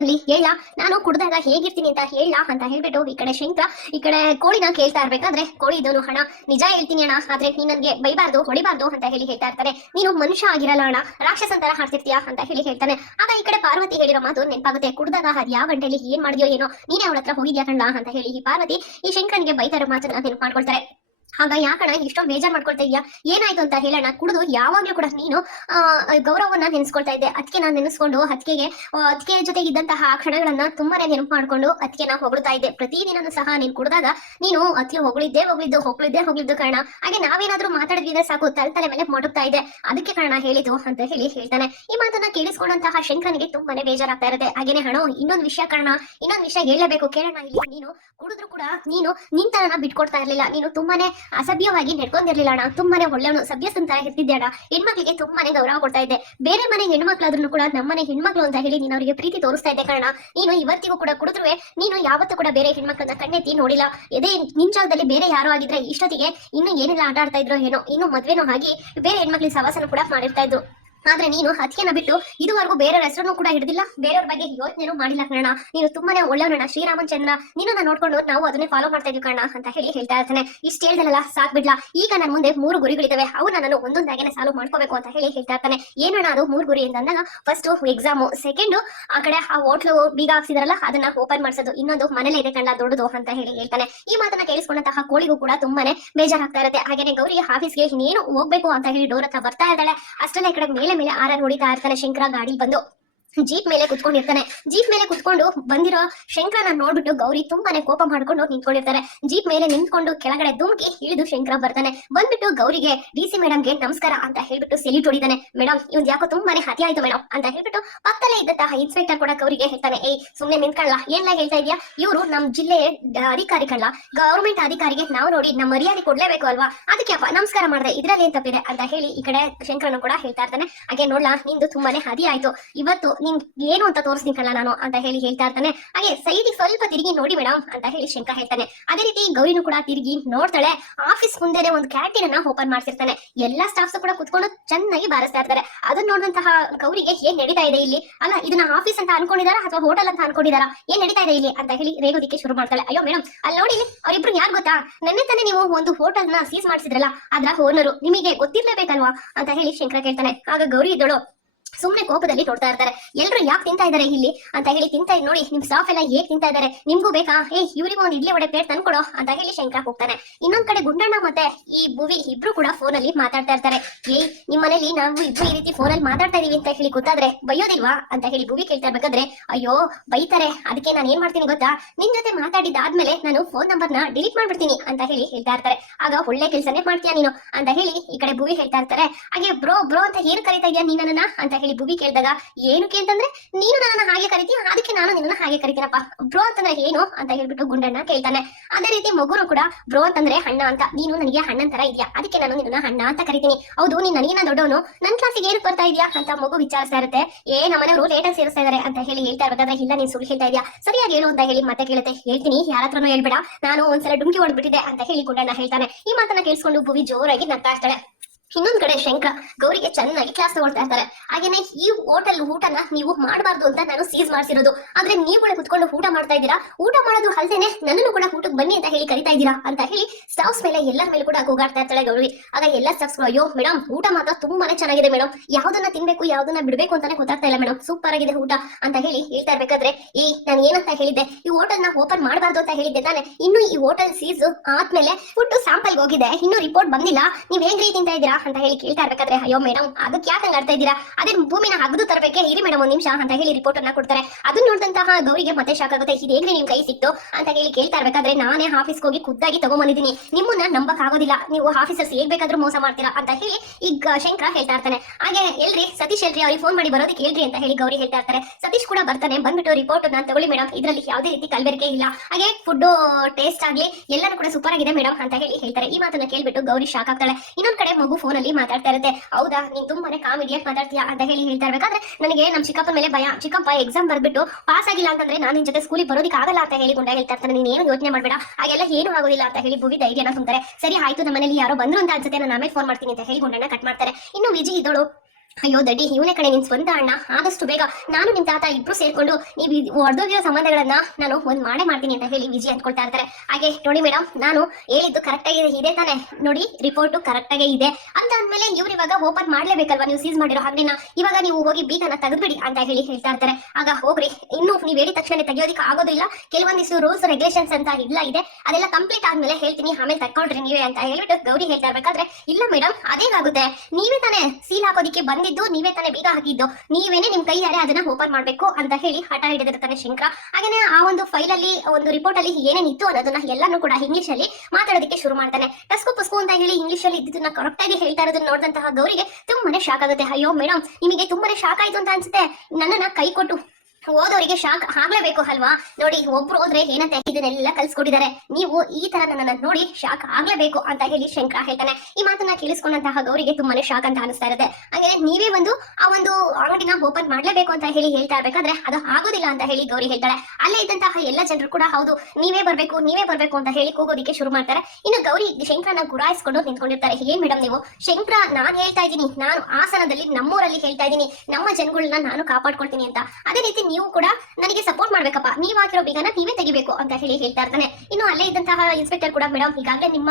ಅಲ್ಲಿ ಹೇಳ, ನಾನು ಕುಡ್ದಾಗ ಹೇಗಿರ್ತೀನಿ ಅಂತ ಹೇಳ ಅಂತ ಹೇಳ್ಬಿಟ್ಟು ಈ ಕಡೆ ಶಂಕರ ಈ ಕಡೆ ಕೋಳಿನ ಕೇಳ್ತಾ ಇರ್ಬೇಕಾದ್ರೆ ಕೋಳಿ ಇದನ್ನು ಹಣ. ನಿಜ ಹೇಳ್ತೀನಿ ಅಣ್ಣ, ಆದ್ರೆ ನೀನ್ ನನ್ಗೆ ಬೈಬಾರ್ದು, ಹೊಡಿಬಾರ್ದು ಅಂತ ಹೇಳಿ ಹೇಳ್ತಾ ಇರ್ತಾರೆ. ನೀನು ಮನುಷ್ಯ ಆಗಿರಲ್ಲ ಅಣ್ಣ ರಾಕ್ಷಸನ ತರ ಹಾಡ್ತಿರ್ತೀಯಾ ಅಂತ ಹೇಳಿ ಹೇಳ್ತಾನೆ. ಆಗ ಈ ಕಡೆ ಪಾರ್ವತಿ ಹೇಳಿರೋ ಮಾತು ನೆನಪಾಗುತ್ತೆ. ಕುಡ್ದಾಗ ಅದ್ ಯಾವ ಗಂಟೆಲಿ ಏನ್ ಮಾಡಿದ್ಯೋ ಏನೋ, ನೀನೇ ಅವಳ ಹತ್ರ ಹೋಗಿದ್ಯಾ ಕಣ್ಣ ಅಂತ ಹೇಳಿ ಈ ಪಾರ್ವತಿ ಈ ಶಂಕರನಿಗೆ ಬೈತಾರೋ ಮಾತನ್ನ ನೆನಪು ಮಾಡ್ಕೊಳ್ತಾರೆ. ಆಗ ಯಾಕಣ ಇಷ್ಟೊಂದು ಬೇಜಾರ್ ಮಾಡ್ಕೊಳ್ತಾ ಇದೀಯಾ? ಏನಾಯ್ತು ಅಂತ ಹೇಳೋಣ ಕುಡಿದು ಯಾವಾಗ್ಲೂ ಕೂಡ ನೀನು, ಆ, ಗೌರವವನ್ನ ನೆನೆಸ್ಕೊಳ್ತಾ ಇದ್ದೆ. ಅದಕ್ಕೆ ನಾನು ನೆನೆಸ್ಕೊಂಡು ಅದಕ್ಕೆ ಅದಕ್ಕೆ ಜೊತೆ ಇದ್ದಂತಹ ಆ ಕ್ಷಣಗಳನ್ನ ತುಂಬಾನೇ ನೆನಪು ಮಾಡ್ಕೊಂಡು ಅದಕ್ಕೆ ನಾ ಹೊಗಳ್ತಾ ಇದ್ದೆ. ಪ್ರತಿದಿನನೂ ಸಹ ನೀನ್ ಕುಡಿದಾಗ ನೀನು ಅತಿ ಹೊಗಳಿದ್ದೆ ಹೊಗಳಿದ್ದು, ಹೊಗಳಿದ್ದೆ ಹೋಗ್ಲಿದ್ದು ಕಾರಣ ಹಾಗೆ ನಾವೇನಾದ್ರೂ ಮಾತಾಡಿದ್ರೆ ಸಾಕು, ತಲೆ ತಲೆ ಮೇಲೆ ಮಾಡುತ್ತಾ ಇದೆ ಅದಕ್ಕೆ ಕಾರಣ ಹೇಳಿದ್ದು ಅಂತ ಹೇಳಿ ಹೇಳ್ತಾನೆ. ಈ ಮಾತನ್ನ ಕೇಳಿಸ್ಕೊಂಡಂತಹ ಶಂಕರನಿಗೆ ತುಂಬಾನೇ ಬೇಜಾರಾಗ್ತಾ ಇರುತ್ತೆ. ಹಾಗೇನೆ ಹಣ, ಇನ್ನೊಂದು ವಿಷಯ ಕಾರಣ ಇನ್ನೊಂದು ವಿಷಯ ಹೇಳಬೇಕು ಕೇಳೋಣ ಇಲ್ಲಿ ನೀನು ಕುಡಿದ್ರು ಕೂಡ ನೀನು ನಿಂತನ ಬಿಟ್ಕೊಡ್ತಾ ಇರ್ಲಿಲ್ಲ. ನೀನು ತುಂಬಾನೇ ಅಸಭ್ಯವಾಗಿ ನಡ್ಕೊಂಡಿರ್ಲಿಲ್ಲ ಅಣ್ಣ. ತುಂಬಾನೇ ಒಳ್ಳೆಯವನು. ಸಭ್ಯ ತರ ಇರ್ತಿದ್ದೆ ಅಣ್ಣ. ಹೆಣ್ಮಕ್ಳಿಗೆ ತುಂಬಾನೇ ಗೌರವ ಕೊಡ್ತಾ ಇದ್ದೆ. ಬೇರೆ ಮನೆ ಹೆಣ್ಮಕ್ಳಾದ್ರೂ ಕೂಡ ನಮ್ಮನೆ ಹೆಣ್ಮಕ್ಳು ಅಂತ ಹೇಳಿ ನೀನು ಅವರಿಗೆ ಪ್ರೀತಿ ತೋರಿಸ್ತಾ ಇದ್ದೆ ಕಾರಣ ನೀನು ಇವತ್ತಿಗೂ ಕೂಡ ಕುಡಿದ್ರು ನೀನು ಯಾವತ್ತೂ ಕೂಡ ಬೇರೆ ಹೆಣ್ಮಕ್ಳನ್ನ ಕಣ್ಣೆತ್ತಿ ನೋಡಿಲ್ಲ. ಎದೆ ನಿನ್ ಜಾಗದಲ್ಲಿ ಬೇರೆ ಯಾರು ಆಗಿದ್ರೆ ಇಷ್ಟೊತ್ತಿಗೆ ಇನ್ನು ಏನೆಲ್ಲ ಆಟ ಆಡ್ತಾ ಇದ್ರೋ ಏನೋ, ಇನ್ನು ಮದ್ವೆನೂ ಆಗಿ ಬೇರೆ ಹೆಣ್ಮಕ್ಳಿಗೆ ಸವಾಸನ ಕೂಡ ಮಾಡಿರ್ತಾ ಇದ್ರು. ಆದ್ರೆ ನೀನು ಹತ್ಯೆನ ಬಿಟ್ಟು ಇದುವರೆಗೂ ಬೇರೆಯವ್ರ ಹೆಸರನ್ನು ಕೂಡ ಹಿಡಿದಿಲ್ಲ. ಬೇರೆಯವ್ರ ಬಗ್ಗೆ ಯೋಚನೆನೂ ಮಾಡಿಲ್ಲ ಕಣ ನೀನು ತುಂಬಾನೇ ಒಳ್ಳೆಯವನಣ್ಣ ಶ್ರೀರಾಮಚಂದ್ರ ನಿನ್ನನ್ನ ನೋಡ್ಕೊಂಡು ನಾವು ಅದನ್ನೇ ಫಾಲೋ ಮಾಡ್ತಾ ಇದೀವಿ ಕಣ ಅಂತ ಹೇಳಿ ಹೇಳ್ತಾ ಇರ್ತಾನೆ. ಇಷ್ಟು ಹೇಳ್ದಲ್ಲ ಸಾಕ್ ಬಿಡ್ಲಾ. ಈಗ ನನ್ನ ಮುಂದೆ ಮೂರು ಗುರಿಗಳಿದಾವೆ. ಅವು ನಾನು ಒಂದೊಂದಾಗೇನೆ ಸಾಲ್ವ್ ಮಾಡ್ಕೋಬೇಕು ಅಂತ ಹೇಳಿ ಹೇಳ್ತಾ ಇರ್ತಾನೆ. ಏನಣ್ಣ ಅದು ಮೂರು ಗುರಿ ಅಂತಂದಾಗ ಫಸ್ಟ್ ಎಕ್ಸಾಮು ಸೆಕೆಂಡ್ ಆ ಕಡೆ ಆ ಹೋಟ್ಲು ಬೀಗ ಹಾಕ್ಸಿದಾರಲ್ಲ, ಅದನ್ನ ಓಪನ್ ಮಾಡಿಸೋದು. ಇನ್ನೊಂದು ಮನೇಲೆ ಇದೆ ಕಣ್ಣ, ದೊಡ್ಡದು ಅಂತ ಹೇಳಿ ಹೇಳ್ತಾನೆ. ಈ ಮಾತನ್ನ ಕೇಳಿಸ್ಕೊಂಡಂತಹ ಕೋಳಿಗೂ ಕೂಡ ತುಂಬಾನೇ ಬೇಜಾರಾಗ್ತಾ ಇರುತ್ತೆ. ಹಾಗೇನೆ ಗೌರಿ ಆಫೀಸ್ಗೆ ಇನ್ನೇನು ಹೋಗ್ಬೇಕು ಅಂತ ಹೇಳಿ ಡೋರ್ ಹತ್ರ ಬರ್ತಾ ಇದ್ದಾಳೆ. ಅಷ್ಟಲ್ಲೇ ಈ ಕಡೆ ಮೇಲೆ ಮೇಲೆ ಆರ್ ಆರ್ ಹೊಡಿತಾ ಇರ್ತಾನೆ ಶಂಕರ ಗಾಡಿ ಬಂದು. ಜೀಪ್ ಮೇಲೆ ಕುತ್ಕೊಂಡಿರ್ತಾನೆ. ಜೀಪ್ ಮೇಲೆ ಕುತ್ಕೊಂಡು ಬಂದಿರೋ ಶಂಕರನ ನೋಡ್ಬಿಟ್ಟು ಗೌರಿ ತುಂಬಾನೇ ಕೋಪ ಮಾಡ್ಕೊಂಡು ನಿಂತ್ಕೊಂಡಿರ್ತಾರೆ ಜೀಪ್ ಮೇಲೆ ನಿಂತ್ಕೊಂಡು ಕೆಳಗಡೆ ಧುಮುಕಿ ಇಳಿದು ಶಂಕರ ಬರ್ತಾನೆ. ಬಂದ್ಬಿಟ್ಟು ಗೌರಿಗೆ, ಡಿ ಸಿ ಮೇಡಮ್ಗೆ ನಮಸ್ಕಾರ ಅಂತ ಹೇಳ್ಬಿಟ್ಟು ಸೆಲ್ಯೂಟ್ ಹೊಡಿತಾನೆ. ಮೇಡಮ್ ಇವ್ನ್ ಯಾಕೋ ತುಂಬಾನೇ ಹತಿ ಆಯ್ತು ಮೇಡಮ್ ಅಂತ ಹೇಳ್ಬಿಟ್ಟು ಪಕ್ಕದಲ್ಲೇ ಇದ್ದಂತಹ ಇನ್ಸ್ಪೆಕ್ಟರ್ ಕೂಡ ಗೌರಿಗೆ ಹೇಳ್ತಾನೆ. ಏಯ್, ಸುಮ್ನೆ ನಿಂತ್ಕೊಳ್ಳ, ಏನ್ಲ ಹೇಳ್ತಾ ಇದೆಯಾ? ಇವರು ನಮ್ ಜಿಲ್ಲೆ ಅಧಿಕಾರಿಗಳ ಕಳ್ಳ ಅಧಿಕಾರಿಗೆ ನಾವು ನೋಡಿ ನಮ್ಮ ಮರ್ಯಾದೆ ಕೊಡ್ಲೇಬೇಕು ಅಲ್ವಾ? ಅದಕ್ಕೆ ಅಪ್ಪ, ನಮಸ್ಕಾರ ಮಾಡಿದೆ, ಇದ್ರಲ್ಲಿ ಏನ್ ತಪ್ಪಿದೆ? ಅಂತ ಹೇಳಿ ಈ ಕಡೆ ಶಂಕರನು ಕೂಡ ಹೇಳ್ತಾ ಇರ್ತಾನೆ. ಹಾಗೆ ನೋಡ್ಲಾ, ನಿಂದು ತುಂಬಾನೇ ಹದಿ ಆಯ್ತು. ಇವತ್ತು ನಿನ್ ಏನು ಅಂತ ತೋರಿಸ್ತೀನಿ ಕಣ ನಾನು ಅಂತ ಹೇಳಿ ಹೇಳ್ತಾ ಇರ್ತಾನೆ. ಹಾಗೆ ಸೈಡಿಗೆ ಸ್ವಲ್ಪ ತಿರುಗಿ ನೋಡಿ ಮೇಡಮ್ ಅಂತ ಹೇಳಿ ಶಂಕರ್ ಹೇಳ್ತಾನೆ. ಅದೇ ರೀತಿ ಗೌರಿನೂ ಕೂಡ ತಿರುಗಿ ನೋಡ್ತಾಳೆ. ಆಫೀಸ್ ಮುಂದೆನೆ ಒಂದು ಕ್ಯಾಂಟೀನ್ ಅನ್ನ ಓಪನ್ ಮಾಡ್ಸಿರ್ತಾನೆ. ಎಲ್ಲಾ ಸ್ಟಾಫ್ಸ್ ಕೂಡ ಕುತ್ಕೊಂಡು ಚೆನ್ನಾಗಿ ಬಾರಿಸ್ತಾ ಇರ್ತಾರೆ. ಅದನ್ನ ನೋಡಿದಂತಹ ಗೌರಿಗೆ ಏನ್ ನಡೀತಾ ಇದೆ ಇಲ್ಲಿ? ಅಲ್ಲ, ಇದನ್ನ ಆಫೀಸ್ ಅಂತ ಅನ್ಕೊಂಡಿದಾರ ಅಥವಾ ಹೋಟೆಲ್ ಅಂತ ಅನ್ಕೊಂಡಿದಾರ? ಏನ್ ನಡೀತಾ ಇದೆ ಇಲ್ಲಿ ಅಂತ ಹೇಳಿ ರೇಗೋದಿಕ್ಕೆ ಶುರು ಮಾಡ್ತಾಳೆ. ಅಯ್ಯೋ ಮೇಡಮ್ ಅಲ್ಲಿ ನೋಡಿ ಅವ್ರಿಬ್ರು ಯಾರು ಗೊತ್ತಾ? ನೆನ್ನೆ ತಾನೇ ನೀವು ಒಂದು ಹೋಟೆಲ್ನ ಸೀಸ್ ಮಾಡಿಸಿದ್ರಲ್ಲ, ಅದ್ರ ಓನರು ನಿಮಗೆ ಗೊತ್ತಿರ್ಲೇಬೇಕಲ್ವಾ? ಅಂತ ಹೇಳಿ ಶಂಕರ ಕೇಳ್ತಾನೆ. ಆಗ ಗೌರಿ ಇದ್ದಳು. ಸುಮ್ನೆ ಕೋಪದಲ್ಲಿ ತೊಡ್ತಾ ಇರ್ತಾರೆ. ಎಲ್ಲರೂ ಯಾಕೆ ತಿಂತಾ ಇದಾರೆ ಇಲ್ಲಿ? ಅಂತ ಹೇಳಿ ತಿಂತಾ ಇದ್ ನೋಡಿ ನಿಮ್ ಸ್ಟಾಫ್ ಎಲ್ಲ ಹೇಗ್ ತಿಂತಾ ಇದಾರೆ? ನಿಮ್ಗೂ ಬೇಕಾ? ಏ, ಇವರಿಗೂ ಒಂದು ಇಡ್ಲಿ ವಡೆ ಪ್ಲೇಟ್ ತಂದ್ಕೊಡೋ ಅಂತ ಹೇಳಿ ಶಂಕರ ಹೋಗ್ತಾನೆ. ಇನ್ನೊಂದ್ ಕಡೆ ಗುಂಡಣ್ಣ ಮತ್ತೆ ಈ ಭುವಿ ಇಬ್ರು ಕೂಡ ಫೋನ್ ಅಲ್ಲಿ ಮಾತಾಡ್ತಾ ಇರ್ತಾರೆ. ಏಯ್ ನಿಮ್ ಮನೇಲಿ ನಾವು ಇಬ್ರು ಈ ರೀತಿ ಫೋನ್ ಅಲ್ಲಿ ಮಾತಾಡ್ತಾ ಇದೀವಿ ಅಂತ ಹೇಳಿ ಗೊತ್ತಾದ್ರೆ ಬೈಯೋದಿಲ್ವಾ ಅಂತ ಹೇಳಿ ಭುವಿ ಕೇಳ್ತಾ ಇರ್ಬೇಕಾದ್ರೆ, ಅಯ್ಯೋ, ಬೈತಾರೆ. ಅದಕ್ಕೆ ನಾನು ಏನ್ ಮಾಡ್ತೀನಿ ಗೊತ್ತಾ? ನಿನ್ ಜೊತೆ ಮಾತಾಡಿದಾದ್ಮೇಲೆ ನಾನು ಫೋನ್ ನಂಬರ್ನ ಡಿಲೀಟ್ ಮಾಡ್ಬಿಡ್ತೀನಿ ಅಂತ ಹೇಳಿ ಹೇಳ್ತಾ ಇರ್ತಾರೆ. ಆಗ ಒಳ್ಳೆ ಕೆಲ್ಸನೇ ಮಾಡ್ತೀಯಾ ನೀನು? ಅಂತ ಹೇಳಿ ಈ ಕಡೆ ಭುವಿ ಹೇಳ್ತಾ ಇರ್ತಾರೆ. ಹಾಗೆ ಬ್ರೋ ಬ್ರೋ ಅಂತ ಏನ್ ಕರಿತಾ ಇದೀಯ ನೀನನ್ನ? ಅಂತ ಹೇಳಿ ಭುವಿ ಕೇಳಿದಾಗ, ಏನಕ್ಕೆ ಅಂತಂದ್ರೆ, ನೀನು ನನ್ನನ್ನ ಹಾಗೆ ಕರಿತೀಯ, ಅದಕ್ಕೆ ನಾನು ನಿನ್ನ ಹಾಗೆ ಕರಿತೀನಪ್ಪ. ಬ್ರೋ ಅಂತಂದ್ರೆ ಏನು? ಅಂತ ಹೇಳ್ಬಿಟ್ಟು ಗುಂಡಣ್ಣ ಕೇಳ್ತಾನೆ. ಅದೇ ರೀತಿ ಮಗುನು ಕೂಡ, ಬ್ರೋ ಅಂತಂದ್ರೆ ಅಣ್ಣ ಅಂತ. ನೀನು ನನಗೆ ಅಣ್ಣನ್ ತರ ಇದೆಯಾ? ಅದಕ್ಕೆ ನಾನು ನಿನ್ನ ಅಣ್ಣ ಅಂತ ಕರಿತೀನಿ. ಹೌದು, ನೀನ್ ನನಗಿನ ದೊಡ್ಡವನು. ನನ್ ಕ್ಲಾಸಿಗೆ ಏನಕ್ಕೆ ಬರ್ತಾ ಇದೆಯಾ? ಅಂತ ಮಗು ವಿಚಾರಿಸ್ತಾ ಇರುತ್ತೆ. ಏ, ನಮ್ಮನೆಯವರು ಲೇಟ್ ಆಗಿ ಸೇರಿಸ್ತಾ ಇದಾರೆ, ಅಂತ ಹೇಳಿ ಹೇಳ್ತಾ ಇರ್ಬೇಕಾದ್ರೆ, ಇಲ್ಲ, ನೀನ್ ಸುಳ್ಳು ಹೇಳ್ತಾ ಇದೆಯಾ? ಸರಿಯಾಗಿ ಹೇಳು ಅಂತ ಹೇಳಿ ಮತ್ತೆ ಕೇಳುತ್ತೆ. ಹೇಳ್ತೀನಿ, ಯಾರ ಹತ್ರನೂ ಹೇಳ್ಬೇಡ. ನಾನು ಒಂದ್ಸಲ ಡುಮ್ಕಿ ಹೊಡ್ಬಿಟ್ಟಿದೆ ಅಂತ ಹೇಳಿ ಗುಂಡಣ್ಣ ಹೇಳ್ತಾನೆ. ಈ ಮಾತನ್ನ ಕೇಳಿಸ್ಕೊಂಡು ಭುವಿ ಜೋರಾಗಿ ನಗ್ತಾ ಇರ್ತಾಳೆ. ಇನ್ನೊಂದ್ ಕಡೆ ಶಂಕರ ಗೌರಿಗೆ ಚೆನ್ನಾಗಿ ಕ್ಲಾಸ್ ತಗೊಳ್ತಾ ಇರ್ತಾರೆ. ಹಾಗೇನೆ ಈ ಹೋಟೆಲ್ ಊಟನ ನೀವು ಮಾಡಬಾರ್ದು ಅಂತ ನಾನು ಸೀಸ್ ಮಾಡಿಸಿರೋದು. ಆದ್ರೆ ನೀವುಗಳೇ ಕುತ್ಕೊಂಡು ಊಟ ಮಾಡ್ತಾ ಇದ್ದೀರಾ? ಊಟ ಮಾಡೋದು ಅಲ್ದೇನೆ ನನ್ನನ್ನು ಕೂಡ ಊಟಕ್ಕೆ ಬನ್ನಿ ಅಂತ ಹೇಳಿ ಕರಿತಾ ಇದ್ದೀರಾ ಅಂತ ಹೇಳಿ ಸ್ಟಾಫ್ಸ್ ಮೇಲೆ, ಎಲ್ಲರ ಮೇಲೆ ಕೂಡ ಕೂಗಾಡ್ತಾ ಇರ್ತಾಳೆ ಗೌರಿ. ಆಗ ಎಲ್ಲ ಸ್ಟಾಫ್ಸ್ ಅಯ್ಯೋ ಮೇಡಮ್ ಊಟ ಮಾತ್ರ ತುಂಬಾನೇ ಚೆನ್ನಾಗಿದೆ ಮೇಡಮ್ ಯಾವ್ದನ್ನ ತಿನ್ಬೇಕು, ಯಾವ್ದನ್ನ ಬಿಡ್ಬೇಕು ಅಂತಾನೆ ಗೊತ್ತಾಗ್ತಾ ಇಲ್ಲ ಮೇಡಮ್ ಸೂಪರ್ ಆಗಿದೆ ಊಟ ಅಂತ ಹೇಳಿ ಹೇಳ್ತಾ ಇರ್ಬೇಕಾದ್ರೆ ಈ ನಾನು ಏನಂತ ಹೇಳಿದ್ದೆ? ಈ ಹೋಟೆಲ್ನ ಓಪನ್ ಮಾಡಬಾರ್ದು ಅಂತ ಹೇಳಿದ್ದೆ ತಾನೆ. ಇನ್ನು ಈ ಹೋಟೆಲ್ ಸೀಸ್ ಆದ್ಮೇಲೆ ಫುಡ್ ಸ್ಯಾಂಪಲ್ ಹೋಗಿದೆ. ಇನ್ನು ರಿಪೋರ್ಟ್ ಬಂದಿಲ್ಲ. ನೀವ್ ಹೇಗ್ರಿ ತಿಂತಾ ಇದ್ದೀರಾ? ಅಂತ ಹೇಳಿ ಕೇಳ್ತಾ ಇರ್ಬೇಕಾದ್ರೆ, ಅಯ್ಯೋ ಮೇಡಮ್ ಅದಕ್ಕೆ ಯಾಕೆ ಹಂಗ ಆಡ್ತಾ ಇದ್ದೀರಾ? ಅದೇ ಭೂಮಿನ ಹಗ್ದು ತರಬೇಕೆ? ಇರಿ ಮೇಡಮ್ ಒಂದ್ ನಿಮಿಷ ಅಂತ ಹೇಳಿ ರಿಪೋರ್ಟ್ ಅನ್ನ ಕೊಡ್ತಾರೆ. ಅದನ್ನ ನೋಡಿದಂತಹ ಗೌರಿಗೆ ಮತ್ತೆ ಶಾಕ್ ಆಗುತ್ತೆ. ಇದೇಗ್ರಿ ನಿಮ್ ಕೈ ಸಿಕ್ತು? ಅಂತ ಹೇಳಿ ಕೇಳ್ತಾ ಇರ್ಬೇಕಾದ್ರೆ, ನಾನೇ ಆಫೀಸ್ಗೆ ಹೋಗಿ ಖುದ್ದಾಗಿ ತಗೊಂಬಂದಿದ್ದೀನಿ. ನಿಮ್ಮನ್ನ ನಂಬಕ್ ಆಗೋದಿಲ್ಲ. ನೀವು ಆಫೀಸರ್ಸ್ ಹೇಗ್ ಬೇಕಾದ್ರೂ ಮೋಸ ಮಾಡ್ತೀರಾ? ಅಂತ ಹೇಳಿ ಈಗ ಶಂಕರ ಹೇಳ್ತಾ ಇರ್ತಾನೆ. ಹಾಗೆ ಎಲ್ರಿ, ಸತೀಶ್ ಎಲ್ರಿ ಅವ್ರಿಗೆ ಫೋನ್ ಮಾಡಿ ಬರೋದಕ್ಕೆ ಹೇಳ್ರಿ ಅಂತ ಹೇಳಿ ಗೌರಿ ಹೇಳ್ತಾ ಇರ್ತಾರೆ. ಸತೀಶ್ ಕೂಡ ಬರ್ತಾನೆ. ಬಂದ್ಬಿಟ್ಟು ರಿಪೋರ್ಟ್ ನಾನು ತಗೊಳ್ಳಿ ಮೇಡಮ್ ಇದರಲ್ಲಿ ಯಾವುದೇ ರೀತಿ ಕಲಬೆರಕೆ ಇಲ್ಲ. ಹಾಗೆ ಫುಡ್ ಟೇಸ್ಟ್ ಆಗ್ಲಿ ಎಲ್ಲರೂ ಕೂಡ ಸೂಪರ್ ಆಗಿದೆ ಮೇಡಮ್ ಅಂತ ಹೇಳಿ ಹೇಳ್ತಾರೆ. ಈ ಮಾತನ್ನ ಕೇಳ್ಬಿಟ್ಟು ಗೌರಿ ಶಾಕ್ ಆಗ್ತಾಳೆ. ಇನ್ನೊಂದ್ ಕಡೆ ಮಗು ಫೋನ್ ಅಲ್ಲಿ ಮಾತಾಡ್ತಾ ಇರುತ್ತೆ. ಹೌದಾ? ನೀನ್ ತುಂಬಾನೇ ಕಾಮಿಡಿಯಾಗಿ ಮಾತಾಡ್ತೀಯಾ ಅಂತ ಹೇಳಿ ಹೇಳ್ತಾ ಇರ್ಬೇಕಾದ್ರೆ ನನಗೆ ನಮ್ ಚಿಕ್ಕಪ್ಪ ಮೇಲೆ ಭಯ. ಚಿಕ್ಕಪ್ಪ ಎಕ್ಸಾಮ್ ಬರ್ಬಿಟ್ಟು ಪಾಸ್ ಆಗಿಲ್ಲ ಅಂತಂದ್ರೆ ನಾನು ನಿನ್ ಜೊತೆ ಸ್ಕೂಲಿಗೆ ಬರೋದಿಕ್ ಆಗಲ್ಲ ಅಂತ ಹೇಳಿ ಹೇಳ್ತಾ ಇರ್ತಾನೆ. ನೀನ್ ಏನು ಯೋಚನೆ ಮಾಡ್ಬೇಡ. ಹಾಗೆಲ್ಲ ಏನು ಆಗೋದಿಲ್ಲ ಅಂತ ಹೇಳಿ ಭುವಿ ಧೈರ್ಯನ ತುಂಬ್ತಾರೆ. ಸರಿ, ಆಯ್ತು. ನಮ್ಮ ಮನೇಲಿ ಯಾರೋ ಬಂದ್ರು ಅಂತ ಅನ್ಸುತ್ತೆ. ನಾನು ಆಮೇಲೆ ಫೋನ್ ಮಾಡ್ತೀನಿ ಅಂತ ಹೇಳಿ ಕಟ್ ಮಾಡ್ತಾರೆ. ಇನ್ನು ವಿಜಿ ಇದ್ದಳು ಅಯ್ಯೋ, ದಡ್ಡಿ, ಇವನೇ ಕಡೆ ನಿನ್ ಸ್ವಂತ ಅಣ್ಣ. ಆದಷ್ಟು ಬೇಗ ನಾನು ನಿಮ್ ತಾತ ಇಬ್ರು ಸೇರ್ಕೊಂಡು ನೀವು ಹೊಡೆದೋಗಿರೋ ಸಂಬಂಧಗಳನ್ನ ನಾನು ಒಂದ್ ಮಾಡೇ ಮಾಡ್ತೀನಿ ಅಂತ ಹೇಳಿ ವಿಜಿ ಅಂದ್ಕೊಳ್ತಾ ಇರ್ತಾರೆ. ಹಾಗೆ ನೋಡಿ ಮೇಡಮ್ ನಾನು ಹೇಳಿದ್ದು ಕರೆಕ್ಟ್ ಆಗಿ ಇದೆ ತಾನೆ. ನೋಡಿ ರಿಪೋರ್ಟ್ ಕರೆಕ್ಟ್ ಆಗೇ ಇದೆ. ಅಂತ ಅಂದ್ಮೇಲೆ ಇವ್ರು ಇವಾಗ ಓಪನ್ ಮಾಡ್ಲೇಬೇಕಲ್ವಾ ನೀವು ಸೀಸ್ ಮಾಡಿರೋ ಹಾಗೆನ ಇವಾಗ ನೀವು ಹೋಗಿ ಬೀಗನ ತೆಗೆದ್ಬಿಡಿ ಅಂತ ಹೇಳಿ ಹೇಳ್ತಾ ಇರ್ತಾರೆ. ಆಗ ಹೋಗ್ರಿ, ಇನ್ನು ನೀವು ಹೇಳಿದ ತಕ್ಷಣ ತೆಗಿಯೋದಕ್ಕೆ ಆಗೋದಿಲ್ಲ ಕೆಲವೊಂದಿಷ್ಟು ರೂಲ್ಸ್ ರೆಗ್ಯುಲೇಷನ್ಸ್ ಅಂತ ಇಲ್ಲ ಇದೆ. ಅದೆಲ್ಲ ಕಂಪ್ಲೀಟ್ ಆದ್ಮೇಲೆ ಹೇಳ್ತೀನಿ, ಆಮೇಲೆ ತಕ್ಕೊಳ್ರಿ ನೀವೇ ಅಂತ ಹೇಳ್ಬಿಟ್ಟು ಗೌರಿ ಹೇಳ್ತಾ ಇರ್ಬೇಕಾದ್ರೆ, ಇಲ್ಲ ಮೇಡಮ್ ಅದೇನಾಗುತ್ತೆ? ನೀವೇ ತಾನೇ ಸೀಲ್ ಹಾಕೋದಿಕ್ಕೆ ಬಂದಿದ್ದು, ನೀವೇ ತಾನೇ ಬೀಗ ಹಾಕಿದ್ದು, ನೀವೇನೆ ನಿಮ್ ಕೈಯಾರೆ ಅದನ್ನ ಓಪನ್ ಮಾಡ್ಬೇಕು ಅಂತ ಹೇಳಿ ಹಠ ಹಿಡಿದಿರ್ತಾನೆ ಶಂಕರ. ಹಾಗೇನೆ ಆ ಒಂದು ಫೈಲ್ ಅಲ್ಲಿ, ಒಂದು ರಿಪೋರ್ಟ್ ಅಲ್ಲಿ ಏನೇನಿತ್ತು ಅನ್ನೋದನ್ನ ಎಲ್ಲಾನು ಕೂಡ ಇಂಗ್ಲಿಷ್ ಅಲ್ಲಿ ಮಾತಾಡೋದಕ್ಕೆ ಶುರು ಮಾಡ್ತಾನೆ. ಟಸ್ಕು ಪಸ್ಕು ಅಂತ ಹೇಳಿ ಇಂಗ್ಲಿಷ್ ಅಲ್ಲಿ ಇದ್ದನ್ನ ಕರೆಕ್ಟ್ ಆಗಿ ಹೇಳ್ತಾ ಇರೋದನ್ನ ನೋಡಿದಂತಹ ಗೌರಿಗೆ ತುಂಬಾನೇ ಶಾಕ್ ಆಗುತ್ತೆ. ಅಯ್ಯೋ ಮೇಡಮ್ ನಿಮಗೆ ತುಂಬಾನೇ ಶಾಕ್ ಆಯ್ತು ಅಂತ ಅನ್ಸುತ್ತೆ. ನನ್ನನ್ನ ಕೈ ಕೊಟ್ಟು ಓದೋರಿಗೆ ಶಾಕ್ ಆಗ್ಲೇಬೇಕು ಅಲ್ವಾ? ನೋಡಿ, ಒಬ್ರು ಹೋದ್ರೆ ಏನಂತೆ ಇದನ್ನೆಲ್ಲ ಕಲ್ಸ್ಕೊಟ್ಟಿದ್ದಾರೆ. ನೀವು ಈ ತರ ನನ್ನ ನೋಡಿ ಶಾಕ್ ಆಗ್ಲೇಬೇಕು ಅಂತ ಹೇಳಿ ಶಂಕರ ಹೇಳ್ತಾನೆ. ಈ ಮಾತನ್ನ ಕೇಳಿಸ್ಕೊಂಡಂತಹ ಗೌರಿಗೆ ತುಂಬಾನೇ ಶಾಕ್ ಅಂತ ಅನಿಸ್ತಾ ಇರುತ್ತೆ. ಹಾಗೆ ನೀವೇ ಒಂದು ಆ ಒಂದು ಅಂಗಡಿನ ಓಪನ್ ಮಾಡ್ಲೇಬೇಕು ಅಂತ ಹೇಳಿ ಹೇಳ್ತಾ ಇರ್ಬೇಕಾದ್ರೆ ಅದು ಆಗೋದಿಲ್ಲ ಅಂತ ಹೇಳಿ ಗೌರಿ ಹೇಳ್ತಾಳೆ. ಅಲ್ಲೇ ಇದ್ದಂತಹ ಎಲ್ಲ ಜನರು ಕೂಡ ಹೌದು, ನೀವೇ ಬರ್ಬೇಕು ನೀವೇ ಬರ್ಬೇಕು ಅಂತ ಹೇಳಿ ಕೂಗೋದಿಕ್ಕೆ ಶುರು ಮಾಡ್ತಾರೆ. ಇನ್ನು ಗೌರಿ ಶಂಕರನ ಗುರಾಯಿಸ್ಕೊಂಡು ನಿಂತ್ಕೊಂಡಿರ್ತಾರೆ. ಏನ್ ಮೇಡಮ್ ನೀವು, ಶಂಕರ ನಾನ್ ಹೇಳ್ತಾ ಇದ್ದೀನಿ. ನಾನು ಆಸನದಲ್ಲಿ ನಮ್ಮೂರಲ್ಲಿ ಹೇಳ್ತಾ ಇದ್ದೀನಿ. ನಮ್ಮ ಜನಗಳನ್ನ ನಾನು ಕಾಪಾಡ್ಕೊಳ್ತೀನಿ ಅಂತ. ಅದೇ ರೀತಿ ನೀವು ಕೂಡ ನನಗೆ ಸಪೋರ್ಟ್ ಮಾಡ್ಬೇಕಪ್ಪ. ನೀವ್ ಹಾಕಿರೋ ಬೀಗನ ನೀವೇ ತೆಗಿಬೇಕು ಅಂತ ಹೇಳಿ ಹೇಳ್ತಾ ಇರ್ತಾನೆ. ಇನ್ನು ಅಲ್ಲೇ ಇದ್ದಂತಹ ಇನ್ಸ್ಪೆಕ್ಟರ್ ಕೂಡ ಮೇಡಮ್ ಈಗಾಗಲೇ ನಿಮ್ಮ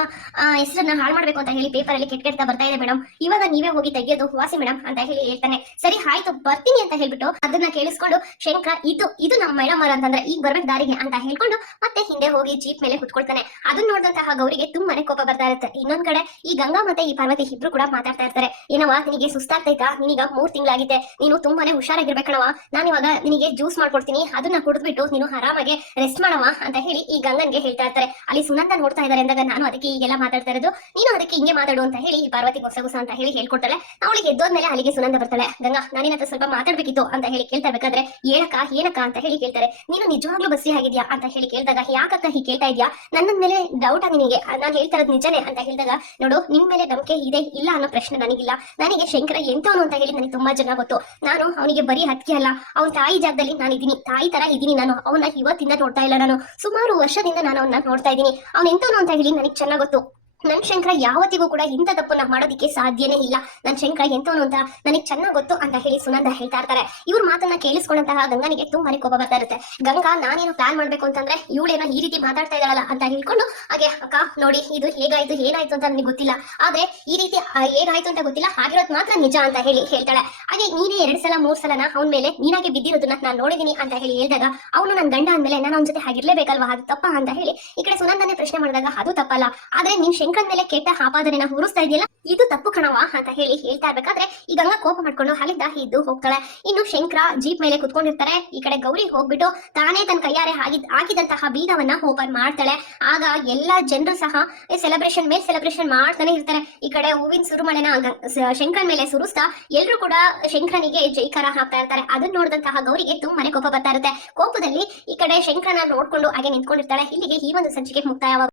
ಹೆಸರನ್ನ ಹಾಳು ಮಾಡ್ಬೇಕು ಅಂತ ಹೇಳಿ ಪೇಪರ್ ಅಲ್ಲಿ ಕೆಟ್ಟ ಕೆಟ್ಟ ಬರ್ತಾ ಇದೆ ಮೇಡಮ್ ಇವಾಗ ನೀವೇ ಹೋಗಿ ತೆಗಿಯೋದು ವಾಸಿ ಮೇಡಮ್ ಅಂತ ಹೇಳಿ ಹೇಳ್ತಾನೆ. ಸರಿ, ಆಯ್ತು, ಬರ್ತೀನಿ ಅಂತ ಹೇಳ್ಬಿಟ್ಟು ಅದನ್ನ ಕೇಳಿಸ್ಕೊಂಡು ಶಂಕರ್, ಇದು ಇದು ನಮ್ಮ ಮೇಡಮ್ ಅವ್ರ ಅಂತಂದ್ರೆ ಈಗ ಬರ್ಬೇಕು ದಾರಿಗೆ ಅಂತ ಹೇಳ್ಕೊಂಡು ಮತ್ತೆ ಹಿಂದೆ ಹೋಗಿ ಜೀಪ್ ಮೇಲೆ ಕುತ್ಕೊಳ್ತಾನೆ. ಅದನ್ನ ನೋಡಿದಂತಹ ಗೌರಿಗೆ ತುಂಬಾನೇ ಕೋಪ ಬರ್ತಾ ಇರುತ್ತೆ. ಇನ್ನೊಂದ್ ಕಡೆ ಈ ಗಂಗಾ ಮತ್ತೆ ಈ ಪಾರ್ವತಿ ಇಬ್ರು ಕೂಡ ಮಾತಾಡ್ತಾ ಇರ್ತಾರೆ. ಏನವ ನಿನಗೆ ಸುಸ್ತಾಗ್ತೈತಾ? ನಿನಗ ಮೂರ್ ತಿಂಗಳಾಗಿದೆ. ನೀನು ತುಂಬಾನೇ ಹುಷಾರಾಗಿರ್ಬೇಕಣವ ನಾನು ಇವಾಗ ನಿನಗೆ ಜ್ಯೂಸ್ ಮಾಡ್ಕೊಡ್ತೀನಿ, ಅದನ್ನ ಕುಡಿದ್ಬಿಟ್ಟು ನೀನು ಆರಾಮಾಗಿ ರೆಸ್ಟ್ ಮಾಡವ ಅಂತ ಹೇಳಿ ಈ ಗಂಗನ್ಗೆ ಹೇಳ್ತಾ ಇರ್ತಾರೆ. ಅಲ್ಲಿ ಸುನಂದ ನೋಡ್ತಾ ಇದ್ದಾರೆ ಅಂದಾಗ ನಾನು ಅದಕ್ಕೆ ಈಗೆಲ್ಲ ಮಾತಾಡ್ತಾ ಇರೋದು, ನೀನು ಅದಕ್ಕೆ ಹಿಂಗೆ ಮಾತಾಡು ಅಂತ ಹೇಳಿ ಪಾರ್ವತಿ ಹೊಸ ಗುಸ ಅಂತ ಹೇಳಿ ಹೇಳ್ಕೊಡ್ತಾಳೆ ಅವಳಿಗೆ ಎದ್ದೋದ್ಮೇಲೆ ಅಲ್ಲಿಗೆ ಸುನಂದ ಬರ್ತಾಳೆ. ಗಂಗಾ, ನಾನಿನ ಹತ್ರ ಸ್ವಲ್ಪ ಮಾತಾಡ್ಬೇಕಿತ್ತು ಅಂತ ಹೇಳಿ ಕೇಳ್ತಾ ಬೇಕಾದ್ರೆ, ಏನಕ್ಕ ಏನಕ್ಕ ಅಂತ ಹೇಳಿ ಕೇಳ್ತಾರೆ. ನೀನು ನಿಜವಾಗ್ಲೂ ಬಸ್ಸಿ ಆಗಿದ್ಯಾ ಅಂತ ಹೇಳಿ ಕೇಳಿದಾಗ, ಯಾಕಕ್ಕ ಹೀಗೆ ಕೇಳ್ತಾ ಇದ್ಯಾ? ನನ್ನ ಮೇಲೆ ಡೌಟ್ ನಿನಗೆ? ನಾನು ಹೇಳ್ತಾ ಇರೋದು ನಿಜನೇ ಅಂತ ಹೇಳಿದಾಗ, ನೋಡು, ನಿಮ್ ಮೇಲೆ ನಂಬಿಕೆ ಇದೆ, ಇಲ್ಲ ಅನ್ನೋ ಪ್ರಶ್ನೆ ನನಗಿಲ್ಲ. ನನಗೆ ಶಂಕರ ಎಂತವನು ಅಂತ ಹೇಳಿ ನನಗೆ ತುಂಬಾ ಜನ ಗೊತ್ತು. ನಾನು ಅವನಿಗೆ ಬರೀ ಹತ್ತಿ ಅಲ್ಲ, ಅವನ ತಾಯಿ ಜಾಗದಲ್ಲಿ ನಾನು ಇದ್ದೀನಿ ತಾಯಿ ತರ ಇದ್ದೀನಿ ನಾನು. ಅವನ ಇವತ್ತಿಂದ ನೋಡ್ತಾ ಇಲ್ಲ ನಾನು. ಸುಮಾರು ವರ್ಷದಿಂದ ನಾನು ಅವನ್ನ ನೋಡ್ತಾ ಇದ್ದೀನಿ. ಅವನ್ ಎಂತವನು ಅಂತ ಹೇಳಿ ನನಗೆ ಚೆನ್ನಾಗ್ ಗೊತ್ತು. ನನ್ ಶಂಕರ ಯಾವತ್ತಿಗೂ ಕೂಡ ಇಂಥ ತಪ್ಪನ್ನ ಮಾಡೋದಕ್ಕೆ ಸಾಧ್ಯನೇ ಇಲ್ಲ. ನನ್ ಶಂಕರ ಎಂತವನು ಅಂತ ನನಗೆ ಚೆನ್ನಾಗ್ ಗೊತ್ತು ಅಂತ ಹೇಳಿ ಸುನಂದ ಹೇಳ್ತಾ ಇರ್ತಾರೆ. ಇವ್ರ ಮಾತನ್ನ ಕೇಳಿಸ್ಕೊಂಡಂತಹ ಗಂಗನಿಗೆ ತುಂಬಾನೇ ಕೋಪ ಬರ್ತಾ ಇರುತ್ತೆ. ಗಂಗಾ, ನಾನೇನು ಪ್ಲಾನ್ ಮಾಡ್ಬೇಕು ಅಂತಂದ್ರೆ ಇವಳೇನೋ ಈ ರೀತಿ ಮಾತಾಡ್ತಾ ಇದ್ದಾಳಲ್ಲ ಅಂತ ಹೇಳ್ಕೊಂಡು, ಹಾಗೆ, ಅಕ್ಕ, ನೋಡಿ, ಇದು ಹೇಗಾಯ್ತು, ಏನಾಯ್ತು ಅಂತ ನನಗೆ ಗೊತ್ತಿಲ್ಲ. ಆದ್ರೆ ಈ ರೀತಿ ಹೇಗಾಯ್ತು ಅಂತ ಗೊತ್ತಿಲ್ಲ ಆಗಿರೋದು ಮಾತ್ರ ನಿಜ ಅಂತ ಹೇಳಿ ಹೇಳ್ತಾಳೆ. ಹಾಗೆ ನೀನೇ ಎರಡ್ ಸಲ, ಮೂರ್ ಸಲನ ಅವನ ಮೇಲೆ ನೀನಾಗೆ ಬಿದ್ದಿರೋದನ್ನ ನಾನು ನೋಡಿದೀನಿ ಅಂತ ಹೇಳಿ ಹೇಳಿದಾಗ, ಅವನು ನನ್ನ ಗಂಡ ಅಂದ್ಮೇಲೆ ನಾನು ಅವನ ಜೊತೆ ಹಾಗಿರ್ಲೇಬೇಕಲ್ವಾ? ಅದು ತಪ್ಪ? ಅಂತ ಹೇಳಿ ಈ ಕಡೆ ಸುನಂದನೆ ಪ್ರಶ್ನೆ ಮಾಡಿದಾಗ, ಅದು ತಪ್ಪಲ್ಲ. ಆದ್ರೆ ನೀನ್ ಶಂಕರ್ ಮೇಲೆ ಕೆಟ್ಟ ಆಪಾದನೆನ ಹೊರಿಸ್ತಾ ಇದೆಯಲ್ಲ, ಇದು ತಪ್ಪು ಕಣವ ಅಂತ ಹೇಳಿ ಹೇಳ್ತಾ ಇರ್ಬೇಕಾದ್ರೆ ಈ ಗಂಗಾ ಕೋಪ ಮಾಡ್ಕೊಂಡು ಅಲ್ಲಿಂದ ಇದ್ದು ಹೋಗ್ತಾಳೆ. ಇನ್ನು ಶಂಕರ ಜೀಪ್ ಮೇಲೆ ಕುತ್ಕೊಂಡಿರ್ತಾರೆ. ಈ ಕಡೆ ಗೌರಿ ಹೋಗ್ಬಿಟ್ಟು ತಾನೇ ತನ್ನ ಕೈಯಾರೆ ಆಗಿದ್ ಹಾಕಿದಂತಹ ಬೀಗವನ್ನ ಓಪನ್ ಮಾಡ್ತಾಳೆ. ಆಗ ಎಲ್ಲಾ ಜನರು ಸಹ ಸೆಲೆಬ್ರೇಷನ್ ಮೇಲೆ ಸೆಲೆಬ್ರೇಷನ್ ಮಾಡ್ತಾನೆ ಇರ್ತಾರೆ. ಈ ಕಡೆ ಹೂವಿನ ಸುರುಮಳೆನ ಶಂಕರನ್ ಮೇಲೆ ಸುರಿಸ್ತಾ ಎಲ್ರು ಕೂಡ ಶಂಕರನಿಗೆ ಜೈಕಾರ ಹಾಕ್ತಾ ಇರ್ತಾರೆ. ಅದನ್ನ ನೋಡಿದಂತಹ ಗೌರಿಗೆ ತುಂಬಾನೇ ಕೋಪ ಬರ್ತಾ ಇರುತ್ತೆ. ಕೋಪದಲ್ಲಿ ಈ ಕಡೆ ಶಂಕರನ ನೋಡ್ಕೊಂಡು ಹಾಗೆ ನಿಂತ್ಕೊಂಡಿರ್ತಾಳೆ. ಇಲ್ಲಿಗೆ ಈ ಒಂದು ಸಂಚಿಕೆ ಮುಕ್ತಾಯವಾಗ